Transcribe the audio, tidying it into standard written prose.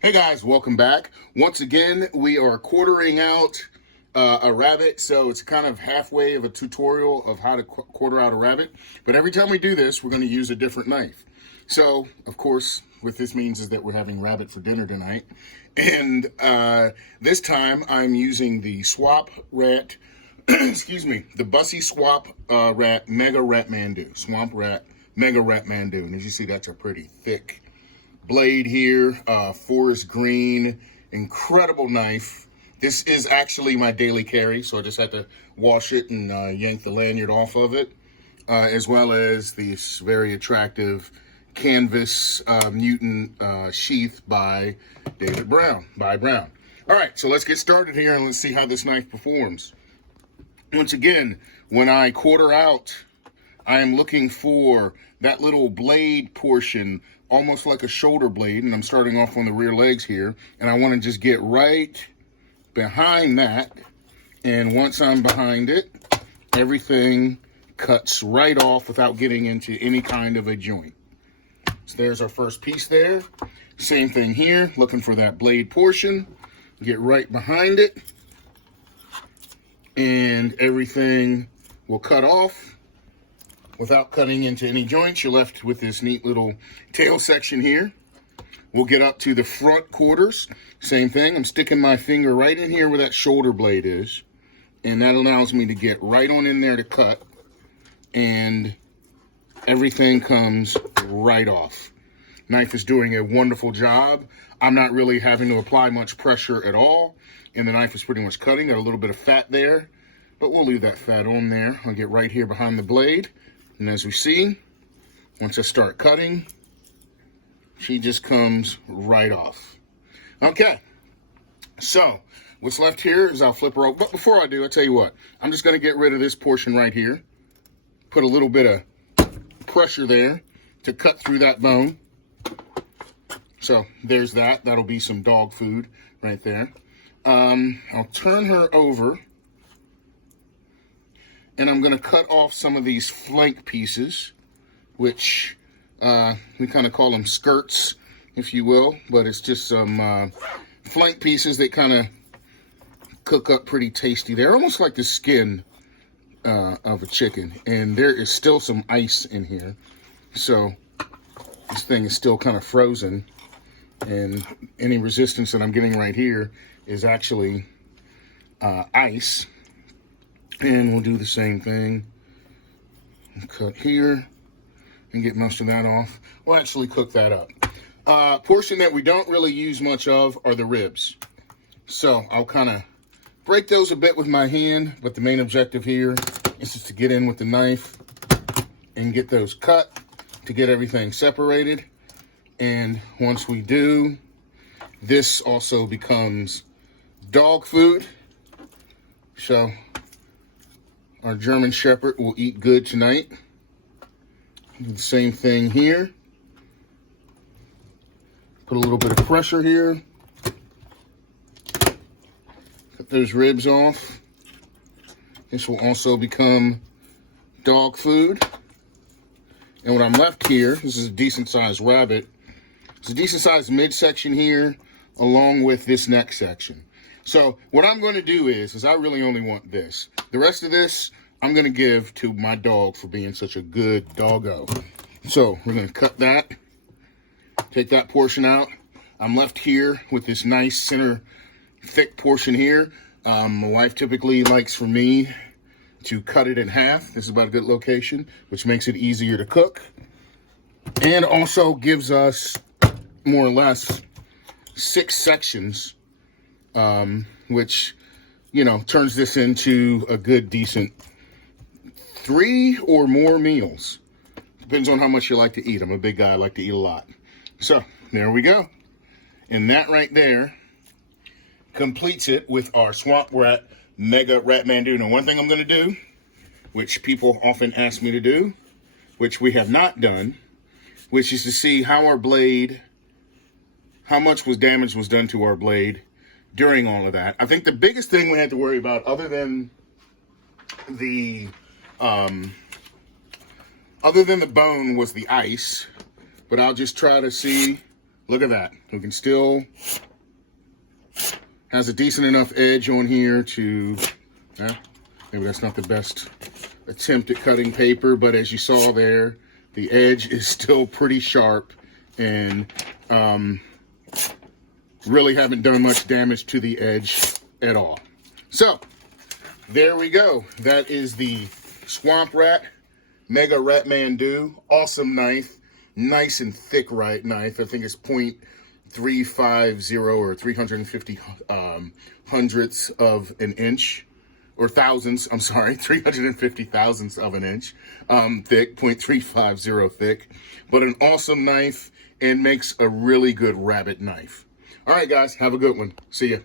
Hey guys, welcome back. Once again, we are quartering out a rabbit, so it's kind of halfway of a tutorial of how to quarter out a rabbit. But every time we do this, we're going to use a different knife. So, of course, what this means is that we're having rabbit for dinner tonight. And this time I'm using the Swap Rat, excuse me, the Busse Swap Rat Mega Ratmandu. Swamp Rat Mega Ratmandu. And as you see, that's a pretty thick blade here, forest green, incredible knife. This is actually my daily carry, so I just had to wash it and yank the lanyard off of it, as well as this very attractive canvas mutant sheath by Brown. All right, so let's get started here and let's see how this knife performs. Once again, when I quarter out, I am looking for that little blade portion, almost like a shoulder blade, and I'm starting off on the rear legs here, and I want to just get right behind that, and once I'm behind it, everything cuts right off without getting into any kind of a joint. So there's our first piece there. Same thing here, looking for that blade portion, get right behind it, and everything will cut off without cutting into any joints. You're left with this neat little tail section here. We'll get up to the front quarters. Same thing, I'm sticking my finger right in here where that shoulder blade is, and that allows me to get right on in there to cut, and everything comes right off. Knife is doing a wonderful job. I'm not really having to apply much pressure at all, and the knife is pretty much cutting. Got a little bit of fat there, but we'll leave that fat on there. I'll get right here behind the blade. And as we see, once I start cutting, she just comes right off. Okay, so what's left here is I'll flip her over. But before I do, I'll tell you what, I'm just gonna get rid of this portion right here. Put a little bit of pressure there to cut through that bone. So there's that. That'll be some dog food right there. I'll turn her over, and I'm going to cut off some of these flank pieces, which we kind of call them skirts, if you will, but it's just some flank pieces that kind of cook up pretty tasty. They're almost like the skin of a chicken, and there is still some ice in here, so this thing is still kind of frozen, and any resistance that I'm getting right here is actually ice. And we'll do the same thing. Cut here and get most of that off. We'll actually cook that up. Portion that we don't really use much of are the ribs. So I'll kind of break those a bit with my hand, but the main objective here is just to get in with the knife and get those cut to get everything separated. And once we do, this also becomes dog food. So our German Shepherd will eat good tonight. Do the same thing here. Put a little bit of pressure here. Cut those ribs off. This will also become dog food. And what I'm left here, this is a decent sized rabbit. It's a decent sized midsection here, along with this neck section. So what I'm going to do is I really only want this. The rest of this, I'm going to give to my dog for being such a good doggo. So we're going to cut that, take that portion out. I'm left here with this nice center thick portion here. My wife typically likes for me to cut it in half. This is about a good location, which makes it easier to cook. And also gives us more or less 6 sections, which, you know, turns this into a good, decent 3 or more meals. Depends on how much you like to eat. I'm a big guy, I like to eat a lot. So, there we go. And that right there completes it with our Swamp Rat Mega Ratmandu. Now, one thing I'm going to do, which people often ask me to do, which we have not done, which is to see how our blade, how much damage was done to our blade during all of that. I think the biggest thing we had to worry about, other than the bone, was the ice. But I'll just try to see Look at that. We can still, has a decent enough edge on here to, maybe that's not the best attempt at cutting paper, but as you saw there, the edge is still pretty sharp, and really haven't done much damage to the edge at all. So there we go. That is the Swamp Rat Mega Ratmandu. Awesome knife. Nice and thick knife. I think it's .350 or 350 hundredths of an inch, or thousandths, I'm sorry, 350 thousandths of an inch thick, .350 thick. But an awesome knife, and makes a really good rabbit knife. All right, guys, have a good one. See ya.